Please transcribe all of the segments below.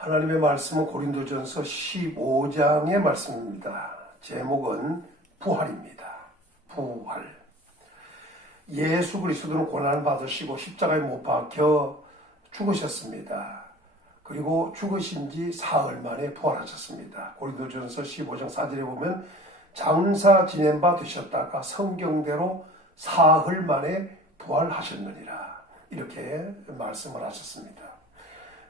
하나님의 말씀은 고린도전서 15장의 말씀입니다. 제목은 부활입니다. 부활. 예수 그리스도는 고난을 받으시고 십자가에 못 박혀 죽으셨습니다. 그리고 죽으신 지 사흘 만에 부활하셨습니다. 고린도전서 15장 4절에 보면 장사 지낸 바 되셨다가 성경대로 사흘 만에 부활하셨느니라, 이렇게 말씀을 하셨습니다.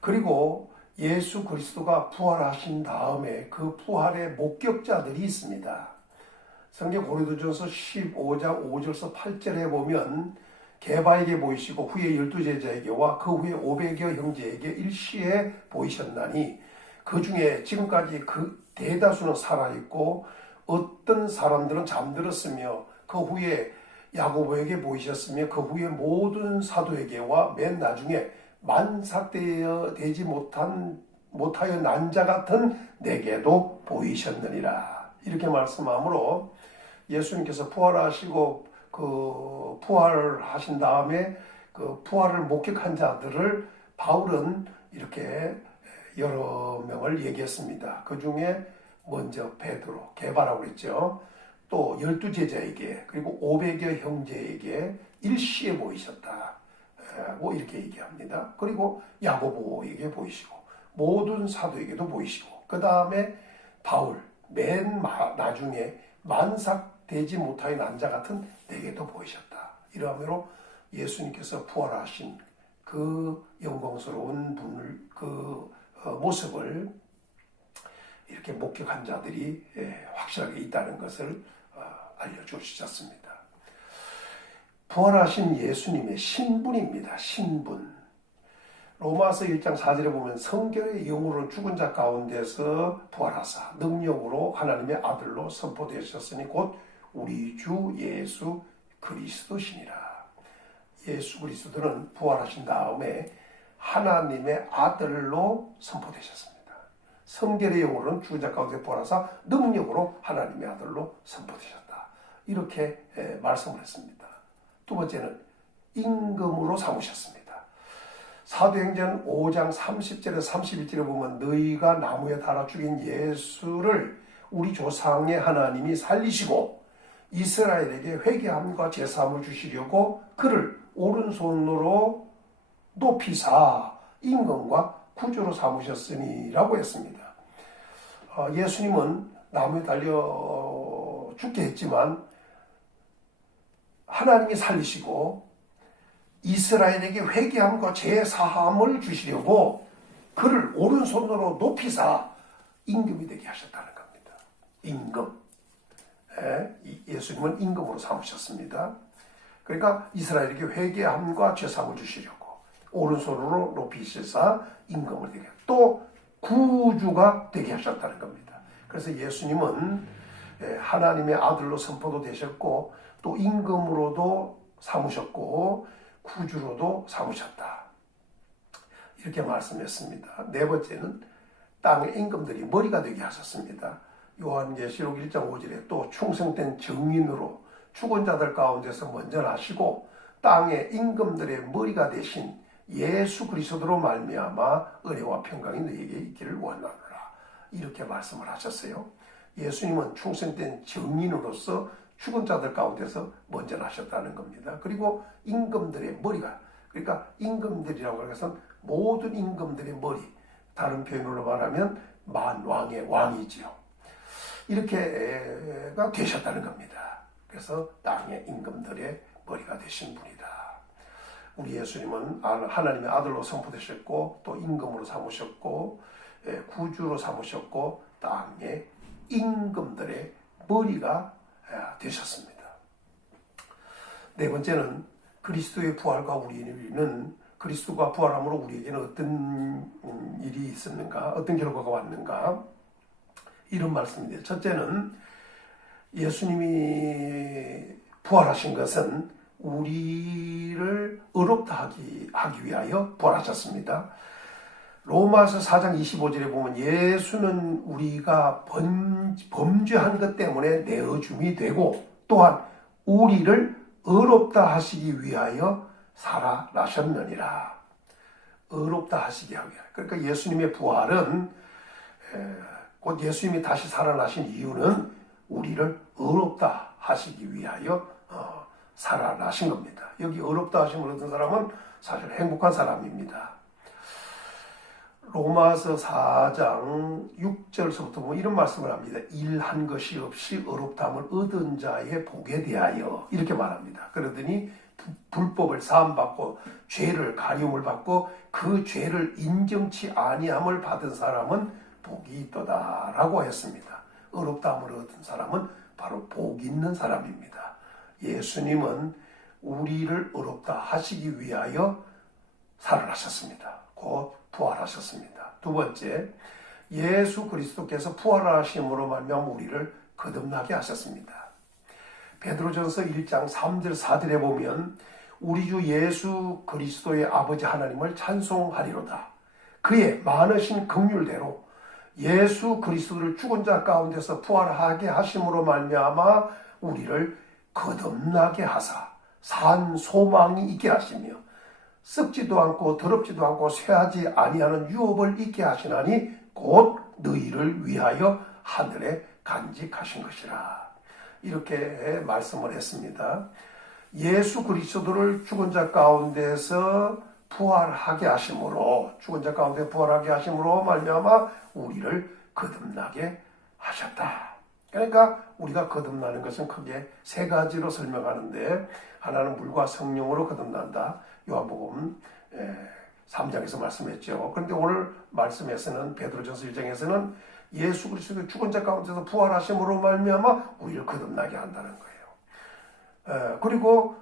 그리고 예수 그리스도가 부활하신 다음에 그 부활의 목격자들이 있습니다. 성경 고린도전서 15장 5절서 8절에 보면 게바에게 보이시고 후에 12제자에게와 그 후에 500여 형제에게 일시에 보이셨나니 그 중에 지금까지 그 대다수는 살아있고 어떤 사람들은 잠들었으며 그 후에 야고보에게 보이셨으며 그 후에 모든 사도에게와 맨 나중에 만삭되어 되지 못하여 난 자 같은 내게도 보이셨느니라, 이렇게 말씀하므로 예수님께서 부활하시고 그 부활하신 다음에 그 부활을 목격한 자들을 바울은 이렇게 여러 명을 얘기했습니다. 그 중에 먼저 베드로, 게바라고 그랬죠. 또 12제자에게 그리고 500여 형제에게 일시에 보이셨다, 이렇게 얘기합니다. 그리고 야고보에게 보이시고 모든 사도에게도 보이시고 그 다음에 바울, 맨 나중에 만삭되지 못하여 난 자 같은 내게도 보이셨다. 이러므로 예수님께서 부활하신 그 영광스러운 분을, 그 모습을 이렇게 목격한 자들이 확실하게 있다는 것을 알려주셨습니다. 부활하신 예수님의 신분입니다. 신분. 로마서 1장 4절에 보면 성결의 영으로 죽은 자 가운데서 부활하사 능력으로 하나님의 아들로 선포되셨으니 곧 우리 주 예수 그리스도시니라. 예수 그리스도는 부활하신 다음에 하나님의 아들로 선포되셨습니다. 성결의 영으로는 죽은 자 가운데 부활하사 능력으로 하나님의 아들로 선포되셨다, 이렇게 말씀을 했습니다. 두 번째는 임금으로 삼으셨습니다. 사도행전 5장 30절에서 31절에 보면 너희가 나무에 달아 죽인 예수를 우리 조상의 하나님이 살리시고 이스라엘에게 회개함과 제사함을 주시려고 그를 오른손으로 높이사 임금과 구주로 삼으셨으니 라고 했습니다. 예수님은 나무에 달려 죽게 했지만 하나님이 살리시고 이스라엘에게 회개함과 제사함을 주시려고 그를 오른손으로 높이사 임금이 되게 하셨다는 겁니다. 임금. 예수님은 임금으로 삼으셨습니다. 그러니까 이스라엘에게 회개함과 제사함을 주시려고 오른손으로 높이시사 임금을 되게, 또 구주가 되게 하셨다는 겁니다. 그래서 예수님은 하나님의 아들로 선포도 되셨고 또 임금으로도 삼으셨고 구주로도 삼으셨다, 이렇게 말씀했습니다. 네 번째는 땅의 임금들이 머리가 되게 하셨습니다. 요한계시록 1장 5절에 또 충성된 증인으로 죽은 자들 가운데서 먼저 나시고 땅의 임금들의 머리가 되신 예수 그리스도로 말미암아 은혜와 평강이 너희에게 있기를 원하노라, 이렇게 말씀을 하셨어요. 예수님은 충성된 증인으로서 죽은 자들 가운데서 먼저 나셨다는 겁니다. 그리고 임금들의 머리가, 그러니까 임금들이라고 하는 것은 모든 임금들의 머리, 다른 표현으로 말하면 만왕의 왕이지요. 이렇게가 되셨다는 겁니다. 그래서 땅의 임금들의 머리가 되신 분이다. 우리 예수님은 하나님의 아들로 선포되셨고 또 임금으로 삼으셨고 구주로 삼으셨고 땅의 임금들의 머리가 되셨습니다. 네 번째는 그리스도의 부활과 우리는 그리스도가 부활함으로 우리에게는 어떤 일이 있었는가, 어떤 결과가 왔는가, 이런 말씀인데, 첫째는 예수님이 부활하신 것은 우리를 의롭다 하기 위하여 부활하셨습니다. 로마서 4장 25절에 보면 예수는 우리가 범죄한 것 때문에 내어줌이 되고 또한 우리를 의롭다 하시기 위하여 살아나셨느니라. 의롭다 하시게 하기. 그러니까 예수님의 부활은 곧 예수님이 다시 살아나신 이유는 우리를 의롭다 하시기 위하여 살아나신 겁니다. 여기 의롭다 하심을 얻은 사람은 사실 행복한 사람입니다. 로마서 4장 6절서부터 뭐 이런 말씀을 합니다. 일한 것이 없이 의롭다함을 얻은 자의 복에 대하여 이렇게 말합니다. 그러더니 불법을 사함받고 죄를 가리움을 받고 그 죄를 인정치 아니함을 받은 사람은 복이 있도다라고 했습니다. 의롭다함을 얻은 사람은 바로 복 있는 사람입니다. 예수님은 우리를 의롭다 하시기 위하여 살아나셨습니다. 곧 부활하셨습니다. 두 번째, 예수 그리스도께서 부활하심으로 말미암아 우리를 거듭나게 하셨습니다. 베드로전서 1장 3절 4절에 보면 우리 주 예수 그리스도의 아버지 하나님을 찬송하리로다. 그의 많으신 긍휼대로 예수 그리스도를 죽은 자 가운데서 부활하게 하심으로 말미암아 우리를 거듭나게 하사 산 소망이 있게 하시며 썩지도 않고 더럽지도 않고 쇠하지 아니하는 유업을 있게 하시나니 곧 너희를 위하여 하늘에 간직하신 것이라. 이렇게 말씀을 했습니다. 예수 그리스도를 죽은 자 가운데서 부활하게 하심으로 죽은 자 가운데 부활하게 하심으로 말미암아 우리를 거듭나게 하셨다. 그러니까 우리가 거듭나는 것은 크게 세 가지로 설명하는데 하나는 물과 성령으로 거듭난다. 요한복음 3장에서 말씀했죠. 그런데 오늘 말씀에서는 베드로전서 1장에서는 예수 그리스도의 죽은 자 가운데서 부활하심으로 말미암아 우리를 거듭나게 한다는 거예요. 그리고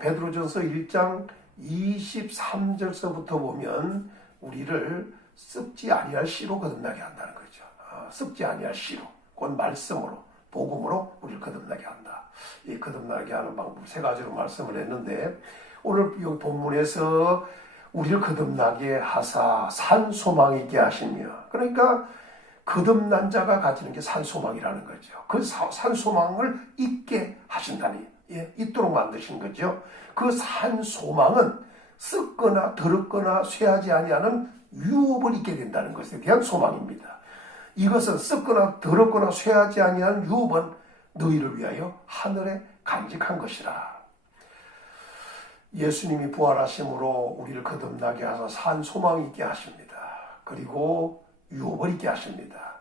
베드로전서 1장 23절서부터 보면 우리를 썩지 아니할 씨로 거듭나게 한다는 거죠. 썩지 아니할 씨로, 곧 말씀으로, 복음으로 우리를 거듭나게 한다. 이 거듭나게 하는 방법 세 가지로 말씀을 했는데 오늘 여기 본문에서 우리를 거듭나게 하사 산 소망 있게 하시며, 그러니까 거듭난 자가 가지는 게 산 소망이라는 거죠. 그 산 소망을 있게 하신다니, 있도록 만드신 거죠. 그 산 소망은 썩거나 더럽거나 쇠하지 아니하는 유업을 있게 된다는 것에 대한 소망입니다. 이것은 썩거나 더럽거나 쇠하지 아니하는 유업은 너희를 위하여 하늘에 간직한 것이라. 예수님이 부활하심으로 우리를 거듭나게 하사 산 소망 있게 하십니다. 그리고 유업을 있게 하십니다.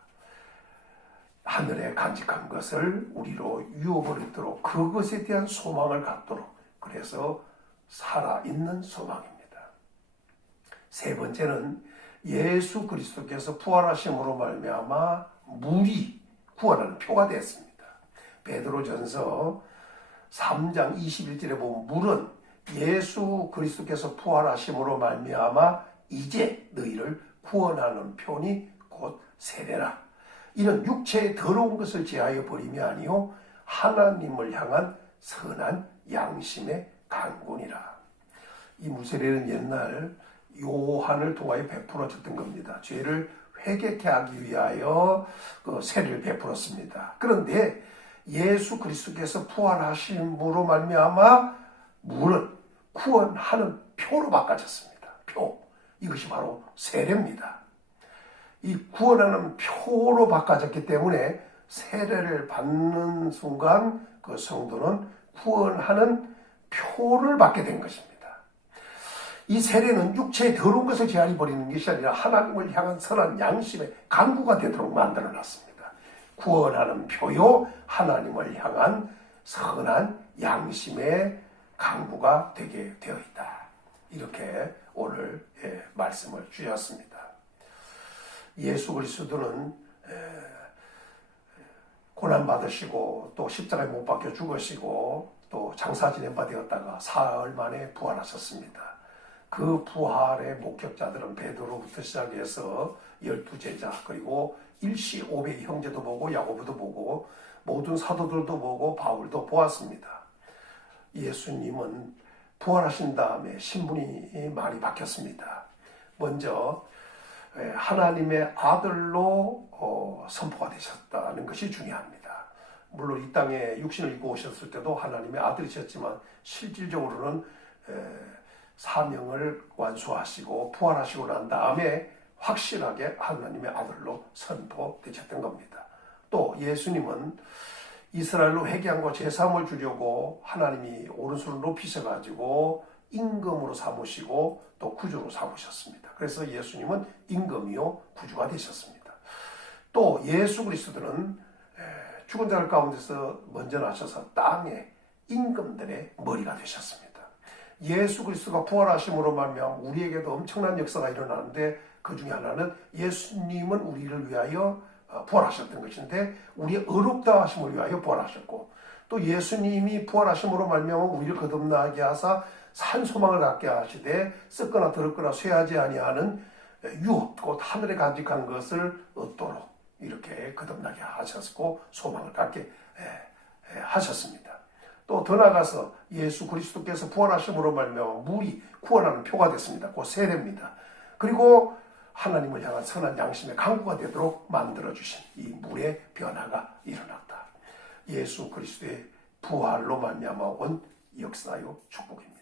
하늘에 간직한 것을 우리로 유업을 있도록 그것에 대한 소망을 갖도록, 그래서 살아있는 소망입니다. 세 번째는 예수 그리스도께서 부활하심으로 말미암아 물이 구원하는 표가 됐습니다. 베드로전서 3장 21절에 보면 물은 예수 그리스도께서 부활하심으로 말미암아 이제 너희를 구원하는 표니 곧 세례라. 이는 육체의 더러운 것을 제하여 버림이 아니요 하나님을 향한 선한 양심의 강군이라. 이 무세례는 옛날 요한을 통하여 베풀어졌던 겁니다. 죄를 회개케 하기 위하여 그 세례를 베풀었습니다. 그런데 예수 그리스도께서 부활하심으로 말미암아 물은 구원하는 표로 바꿔졌습니다. 표. 이것이 바로 세례입니다. 이 구원하는 표로 바꿔졌기 때문에 세례를 받는 순간 그 성도는 구원하는 표를 받게 된 것입니다. 이 세례는 육체의 더러운 것을 제한해 버리는 것이 아니라 하나님을 향한 선한 양심의 강구가 되도록 만들어 놨습니다. 구원하는 표요 하나님을 향한 선한 양심의 강구가 되게 되어 있다. 이렇게 오늘 말씀을 주셨습니다. 예수 그리스도는 고난받으시고 또 십자가에 못 박혀 죽으시고 또 장사 지낸 바 되었다가 사흘 만에 부활하셨습니다. 그 부활의 목격자들은 베드로부터 시작해서 12제자 그리고 일시 500 형제도 보고 야고보도 보고 모든 사도들도 보고 바울도 보았습니다. 예수님은 부활하신 다음에 신분이 많이 바뀌었습니다. 먼저 하나님의 아들로 선포가 되셨다는 것이 중요합니다. 물론 이 땅에 육신을 입고 오셨을 때도 하나님의 아들이셨지만 실질적으로는 사명을 완수하시고 부활하시고 난 다음에 확실하게 하나님의 아들로 선포되셨던 겁니다. 또 예수님은 이스라엘로 회개함과 제사함을 주려고 하나님이 오른손을 높이셔가지고 임금으로 삼으시고 또 구주로 삼으셨습니다. 그래서 예수님은 임금이요 구주가 되셨습니다. 또 예수 그리스도는 죽은 자들 가운데서 먼저 나셔서 땅의 임금들의 머리가 되셨습니다. 예수 그리스도가 부활하심으로 말미암아 우리에게도 엄청난 역사가 일어나는데 그 중에 하나는 예수님은 우리를 위하여 부활하셨던 것인데 우리의 의롭다 하심을 위하여 부활하셨고 또 예수님이 부활하심으로 말미암아 우리를 거듭나게 하사 산 소망을 갖게 하시되 썩거나 더럽거나 쇠하지 아니하는 유업 곧 하늘에 간직한 것을 얻도록 이렇게 거듭나게 하셨고 소망을 갖게 하셨습니다. 또 더 나아가서 예수 그리스도께서 부활하심으로 말미암아 물이 구원하는 표가 됐습니다. 그 세례입니다. 그리고 하나님을 향한 선한 양심의 강구가 되도록 만들어주신 이 물의 변화가 일어났다. 예수 그리스도의 부활로 말미암아 온 역사요 축복입니다.